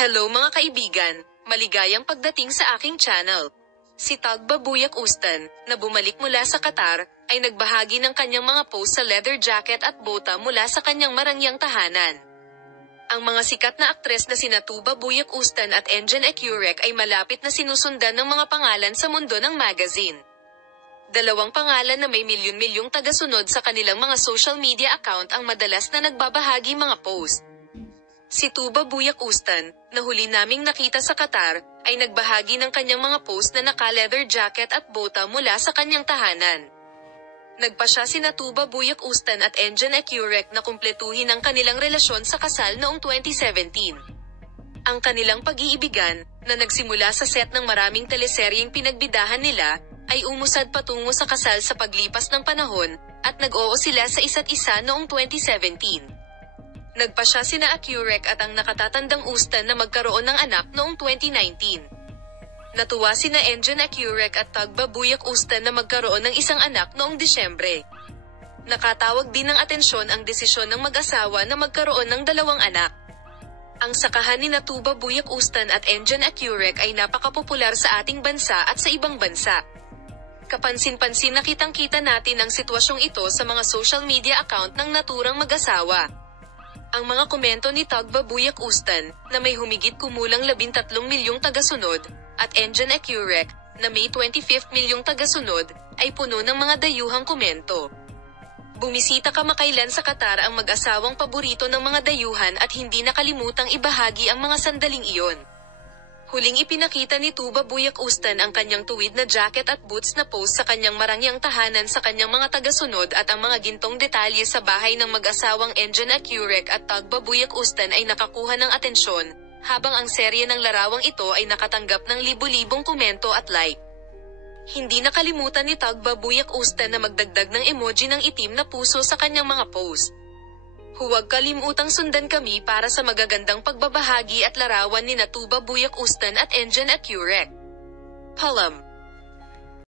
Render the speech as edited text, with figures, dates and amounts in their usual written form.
Hello mga kaibigan, maligayang pagdating sa aking channel. Si Tagba Buyak Ustan, na bumalik mula sa Qatar, ay nagbahagi ng kanyang mga post sa leather jacket at bota mula sa kanyang marangyang tahanan. Ang mga sikat na aktres na sina Tuba Buyak Ustan at Engin Ecurek ay malapit na sinusundan ng mga pangalan sa mundo ng magazine. Dalawang pangalan na may milyon-milyong tagasunod sa kanilang mga social media account ang madalas na nagbabahagi mga post. Si Tuba Buyak Ustan, na huli naming nakita sa Qatar, ay nagbahagi ng kanyang mga post na naka-leather jacket at bota mula sa kanyang tahanan. Nagpasya sina Tuba Buyak Ustan at Engin Ecurek na kumpletuhin ang kanilang relasyon sa kasal noong 2017. Ang kanilang pag-iibigan, na nagsimula sa set ng maraming teleseryeng pinagbidahan nila, ay umusad patungo sa kasal sa paglipas ng panahon, at nag-oo sila sa isa't isa noong 2017. Nagpasya sina Ecurek at ang nakatatandang Ustan na magkaroon ng anak noong 2019. Natuwa sina Engin Ecurek at Tagba Buyak Ustan na magkaroon ng isang anak noong Disyembre. Nakatawag din ng atensyon ang desisyon ng mag-asawa na magkaroon ng dalawang anak. Ang sakahan ni Tuba Buyak Ustan at Engin Ecurek ay napakapopular sa ating bansa at sa ibang bansa. Kapansin-pansin na kitang-kita natin ang sitwasyong ito sa mga social media account ng naturang mag-asawa. Ang mga komento ni Tagba Buyak Ustan, na may humigit kumulang 13 milyong tagasunod, at Engin Ecurek, na may 25 milyong tagasunod, ay puno ng mga dayuhang komento. Bumisita kamakailan sa Qatar ang mag-asawang paborito ng mga dayuhan at hindi nakalimutang ibahagi ang mga sandaling iyon. Huling ipinakita ni Tuba Buyak Ustan ang kanyang tuwid na jacket at boots na post sa kanyang marangyang tahanan sa kanyang mga tagasunod at ang mga gintong detalye sa bahay ng mag-asawang Engin Ecurek at Tagba Buyak Ustan ay nakakuha ng atensyon, habang ang serye ng larawang ito ay nakatanggap ng libu-libong komento at like. Hindi nakalimutan ni Tagba Buyak Ustan na magdagdag ng emoji ng itim na puso sa kanyang mga post. Huwag kalimutang sundan kami para sa magagandang pagbabahagi at larawan ni Tuba Buyak Ustan at Engin Ecurek. Paalam.